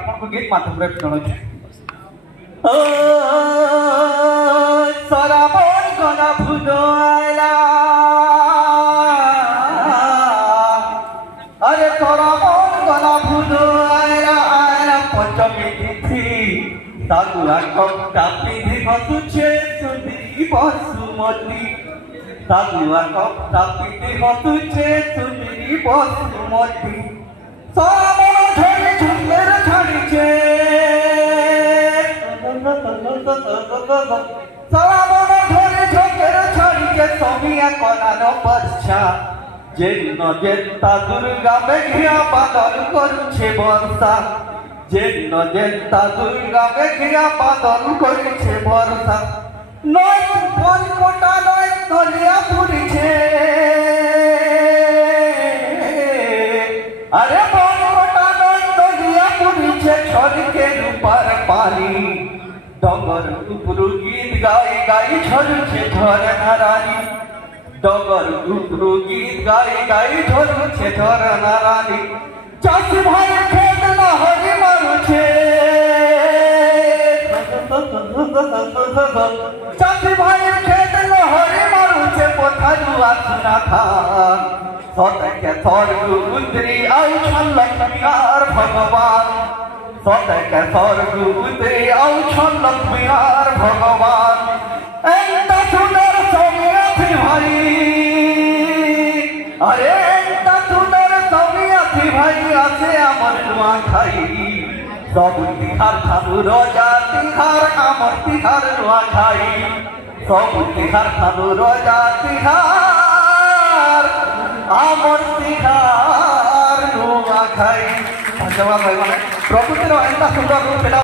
आपको गीत माध्यम रे सुनाउछु सराबन गना फुदो आइला अरे सराबन गना फुदो आइला आइला पंचमी तिथि सागुआ कपटा पिधि हसुछे सुंदरी बसुमती सागुआ कपटा पिधि हसुछे सुंदरी बसुमती सराबन धरे झुमेर छाड़ीछे सराबन धरे झुमेर छाड़ीछे समिया कलार बर्षा जेन्न जेन्ता दुर्गा मेघिया बादल करुछे बर्षा जेन्न जेन्ता दुर्गा मेघिया बादल करुछे बर्षा नय बन कोटा नय नलिया पुरिछे अरे बन कोटा नय नलिया पुरिछे झरके रूपार पानी डगर उपरु गीत गाई गाई झरुछे झरना रानी डगर उपरु गीत गाई गाई झरुछे झरना रानी चाची भाई खेत लहरी मारुछे चाची भाई खेत लहरी मारुछे पथरुआ सुना था सतके स्वर्ग उतरी आउछन लक्ष्मीहार भगवान सतके स्वर्ग उतरी आउछन लक्ष्मीहार भगवान एंता सुंदर सौमिया थी भाई अरे एंता सुंदर सौमिया थी भाई आसे आमर नुआ खाई सब तिहार थानु रजा तिहार आमर तिहार नुआ खाई सब तिहार थानु रजा तिहार आमर तिहार नुआ खाई धन्यवाद भाई माने प्रकृतिर एंता सुंदर रूप